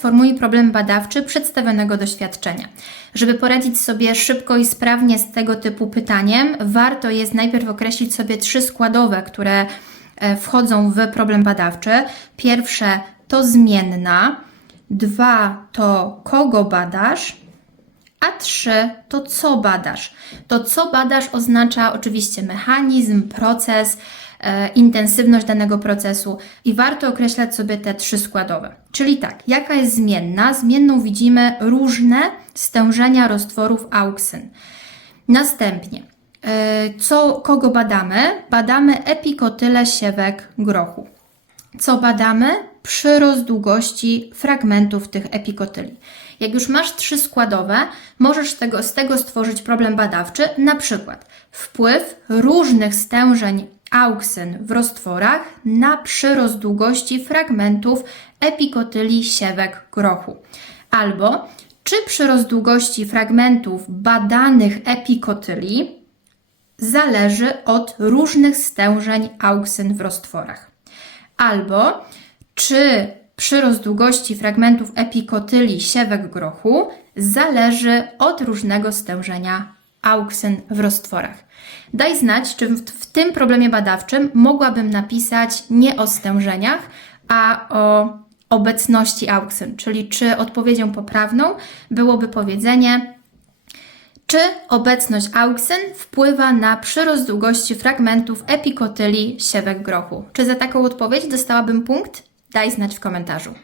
Formułuj problem badawczy przedstawionego doświadczenia. Żeby poradzić sobie szybko i sprawnie z tego typu pytaniem, warto jest najpierw określić sobie trzy składowe, które e, wchodzą w problem badawczy. Pierwsze to zmienna, dwa to kogo badasz, a trzy to co badasz. To co badasz oznacza oczywiście mechanizm, proces, e, intensywność danego procesu i warto określać sobie te trzy składowe. Czyli tak, jaka jest zmienna? Zmienną widzimy różne stężenia roztworów auksyn. Następnie, e, co, kogo badamy? Badamy epikotyle siewek grochu. Co badamy? Przyrost długości fragmentów tych epikotyli. Jak już masz trzy składowe, możesz tego, z tego stworzyć problem badawczy, na przykład wpływ różnych stężeń auksyn w roztworach na przyrost długości fragmentów epikotyli siewek grochu. Albo czy przyrost długości fragmentów badanych epikotyli zależy od różnych stężeń auksyn w roztworach. Albo czy przyrost długości fragmentów epikotyli siewek grochu zależy od różnego stężenia auksyn w roztworach. Daj znać, czy w, w tym problemie badawczym mogłabym napisać nie o stężeniach, a o obecności auksyn, czyli czy odpowiedzią poprawną byłoby powiedzenie czy obecność auksyn wpływa na przyrost długości fragmentów epikotyli siewek grochu? Czy za taką odpowiedź dostałabym punkt? Daj znać w komentarzu.